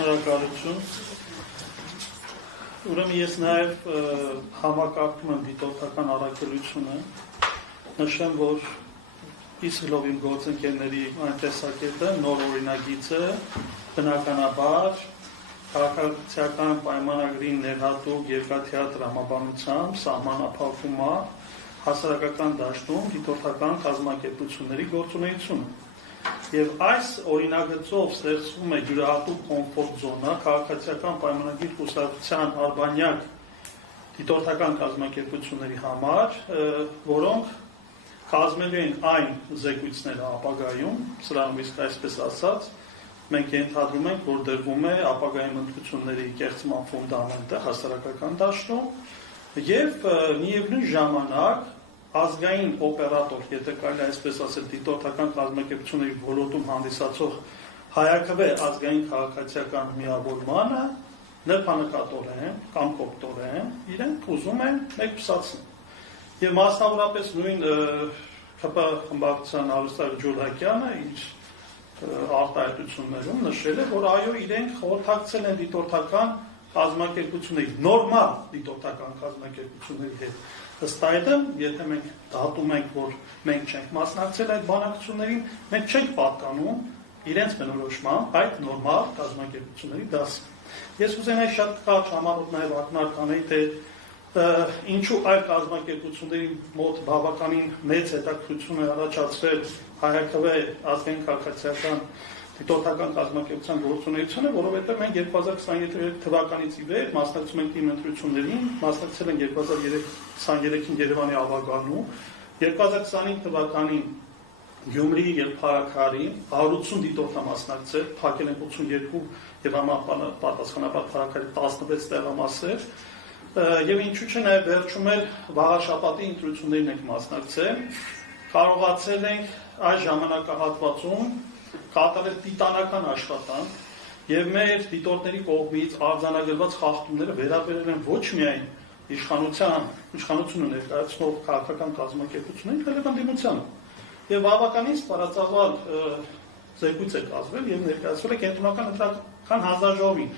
Շնորհակալություն։ Ուրեմն ես նաև համակարգում եմ դիտորդական առաքելությունը, նշեմ, որ իսլով իմ գործընկերների այն տեսակետը նոր օրինագիծը բնականաբար քաղաքացիական պայմանագրին ներհատուկ երկաթյա տրամաբանությամբ սահմանափակում է հասարակական դաշտում դիտորդական կազմակերպությունների գործունեությունը։ Եվ այս օրինագծով ստեղծվում է յուրահատուկ կոմֆորտ զոնա քաղաքացիական պայմանագրի կուսակցության արբանյակ դիտորդական կազմակերպությունների համար, որոնք կազմելու են այն զեկույցները ապագայում, սրանով իսկ այսպես ասած, մենք ենթադրում ենք, որ դրվում է ապագայում ընտրությունների կեղծման ֆունդամենտը հասարակական դաշտում եւ միևնույն ժամանակ ազգային օպերատոր, եթե կարելի այսպես ասել, դիտորդական կազմակերպությունների ոլորտում հանդիսացող հայաքվե ազգային քաղաքացիական միավորմանը նրբանկատորեն կամ կոպտորեն իրենք ուզում են մեկուսացնել։ Եվ մասնավորապես նույն ՀՊ խմբակցության Արուստար Ջուրակյանը իր արտահայտություններում նշել է, որ այո, իրենք խորհրդակցել են դիտորդական կազմակերպությունների, նորմալ դիտորդական կազմակերպությունների հետ։ Ըստ այդմ, եթե մենք դատում ենք, որ մենք չենք մասնակցել այդ բանակցություններին, մենք չենք պատկանում իրենց բնորոշմամբ այդ նորմալ կազմակերպությունների դասը։ Ես կուզենայի շատ կարճ համառոտ նաև ակնարկանեի, թե ինչու այլ կազմակերպությունների մոտ բավականին մեծ հետաքրքրություն է առաջացրել հայաքվե ազգային քաղաքացիական դիտորդական կազմակերպության գործունեությունը, որովհետև մենք 2023 թվականից ի վեր մասնակցում ենք իմ ընտրություններին, մասնակցել ենք 2023-ին Երևանի Ավագանում, 2025 թվականին Գյումրի եւ Փարաքարի 180 դիտորդ մասնակցել, փակել են 82 եւ համապատասխանաբար Փարաքարի 16 տեղամասեր, եւ ինչու՞ չէ նաեւ վերջում էլ վաղաշաբաթի ընտրություններին ենք մասնակցել, կարողացել ենք այս ժամանակահատվածում կատարել տիտանական աշխատանք եւ մեր դիտորդների կողմից արձանագրված խախտումները վերաբերել են ոչ միայն իշխանությունը ներկայացնող քաղաքական կազմակերպությունների, այլև ընդդիմությանը։ Եվ բավականին սպառածավալ զեկույց է կազմվել եւ ներկայացվել է կենտրոնական ընտրական հանձնաժողովին,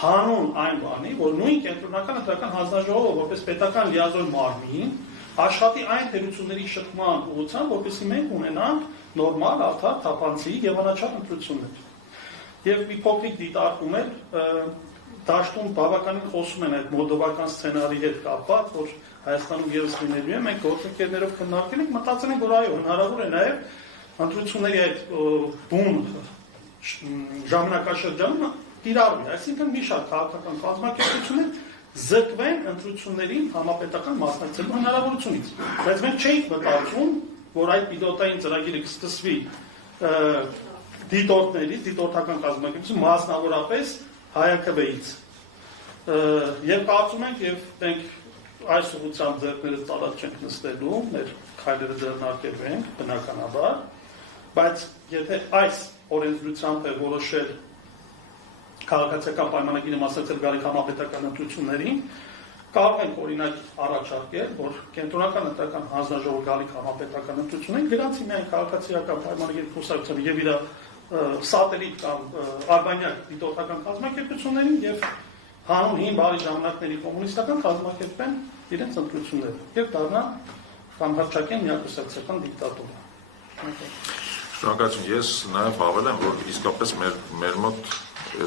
հանուն այն բանի, որ նույն կենտրոնական ընտրական հանձնաժողովը որպես պետական լիազոր մարմին աշխատի այն թերությունների շփման ուղղությամբ, որպեսզի մենք ունենանք նորմալ, արդար, թափանցիկ եւ անաչափ ընտրություններ։ Եվ մի փոքրիկ դիտարկում է դաշտում բավականին խոսում են այդ մոլդովական սցենարի հետ կապված, որ Հայաստանում եւս լինելու է, մենք գործընկերներով քննարկել ենք, մտածել ենք, որ այո, հնարավոր է նաեւ ընտրությունների այդ բուն ժամանակաշրջանում կիրառվի, այսինքն մի շարք քաղաքական կազմակերպություններ զրկվեն ընտրություններին համապետական մասնակցելու հնարավորությունից։ Բայց մենք չէինք մտածում, որ այդ պիլոտային ծրագիրը կսկսվի դիտորդներից, դիտորդական կազմակերպություն, մասնավորապես հայաքվեից։ Եվ կարծում ենք, եւ մենք այս ուղղությամբ ձեռքներս ծալած չենք նստելու, մեր քայլերը ձեռնարկելու ենք, բնականաբար, բայց եթե այս օրենսդրությամբ է որոշել քաղաքացիական պայմանագիրը մասնակցել գալիք համապետական ընտրություններին, կարող ենք օրինակ առաջարկել, որ կենտրոնական ընտրական հանձնաժողովը գալիք համապետական ընտրություններին գրանցի միայն քաղաքացիական պայմանագիրը կուսակցությանը եւ իր սատելիտ կամ արբանյակ դիտորդական կազմակերպություններին եւ հանուն հին բարի ժամանակների կոմունիստական կազմակերպեն իրենց ընտրությունները եւ դառնան կամ հռչակեն միակուսակցական դիկտատուրա։ Շնորհակալություն, ես նաեւ հավելեմ, որ իսկապես մեր մոտ